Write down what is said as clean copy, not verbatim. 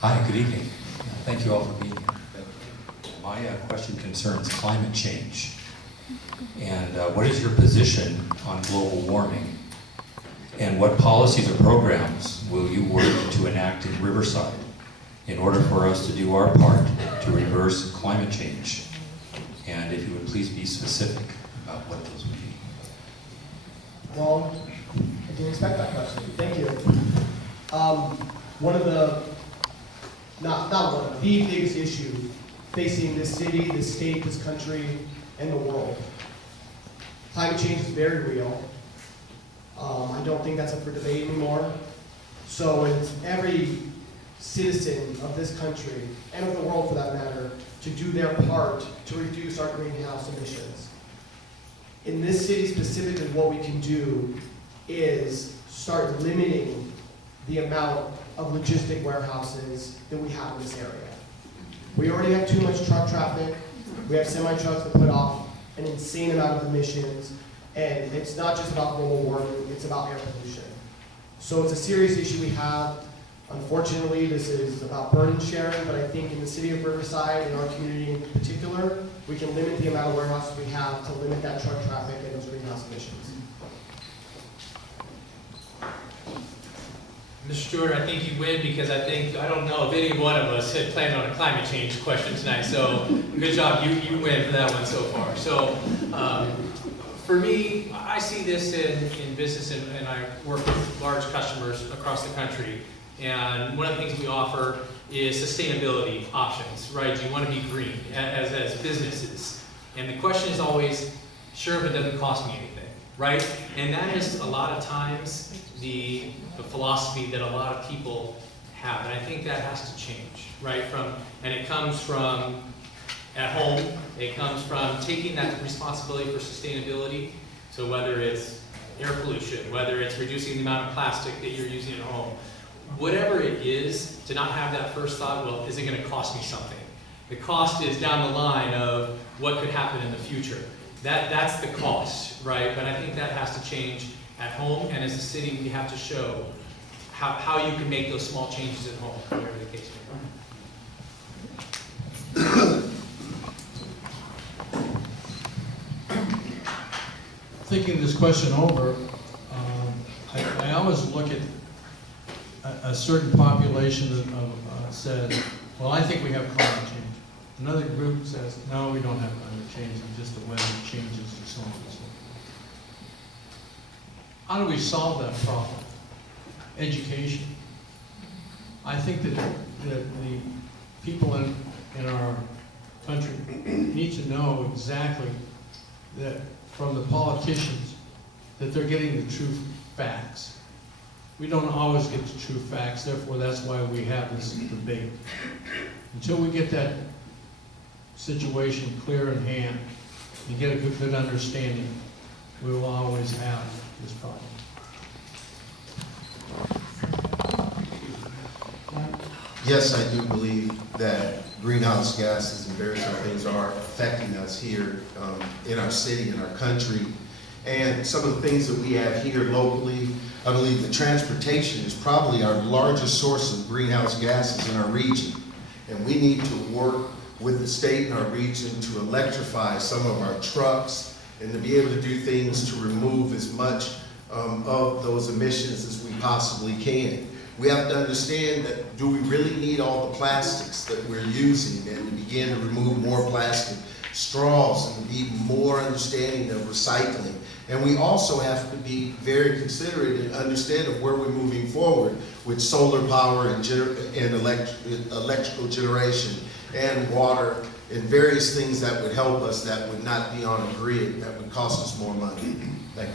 Hi, good evening. Thank you all for being here. My question concerns climate change. And what is your position on global warming? And what policies or programs will you work to enact in Riverside in order for us to do our part to reverse climate change? And if you would please be specific about what those would be. Well, I didn't expect that question. Thank you. One of the, not one of the biggest issue facing this city, this state, this country, and the world. Climate change is very real. I don't think that's up for debate anymore. So it's every citizen of this country, and of the world for that matter, to do their part to reduce our greenhouse emissions. In this city specifically, what we can do is start limiting the amount of logistic warehouses that we have in this area. We already have too much truck traffic. We have semi-trucks that put off an insane amount of emissions, and it's not just about global warming, it's about air pollution. So it's a serious issue we have. Unfortunately, this is about burden sharing, but I think in the city of Riverside, in our community in particular, we can limit the amount of warehouses we have to limit that truck traffic and those greenhouse emissions. Mr. Stewart, I think you win because I don't know if any one of us had planned on a climate change question tonight, so good job, you win for that one so far. So for me, I see this in business, and I work with large customers across the country, and one of the things we offer is sustainability options, right? Do you want to be green as businesses? And the question is always, sure, if it doesn't cost me anything, right? And that is a lot of times the philosophy that a lot of people have, and I think that has to change, right? And it comes from at home, it comes from taking that responsibility for sustainability. So whether it's air pollution, whether it's reducing the amount of plastic that you're using at home, whatever it is, to not have that first thought, well, is it going to cost me something? The cost is down the line of what could happen in the future. That's the cost, right? But I think that has to change at home, and as a city, we have to show how you can make those small changes at home, whatever the case may be. Thinking this question over, I always look at a certain population of says, well, I think we have climate change. Another group says, no, we don't have climate change, it's just the weather changes and so on and so forth. How do we solve that problem? Education. I think that the people in our country need to know exactly that from the politicians that they're getting the true facts. We don't always get the true facts, therefore that's why we have this debate. Until we get that situation clear in hand and get a good understanding, we will always have this problem. Yes, I do believe that greenhouse gases and various other things are affecting us here in our city, in our country. And some of the things that we have here locally, I believe that transportation is probably our largest source of greenhouse gases in our region. And we need to work with the state and our region to electrify some of our trucks and to be able to do things to remove as much of those emissions as we possibly can. We have to understand that, do we really need all the plastics that we're using, and to begin to remove more plastic straws and be more understanding of recycling. And we also have to be very considerate and understand of where we're moving forward with solar power and electrical generation and water and various things that would help us that would not be on a grid, that would cost us more money. Thank you.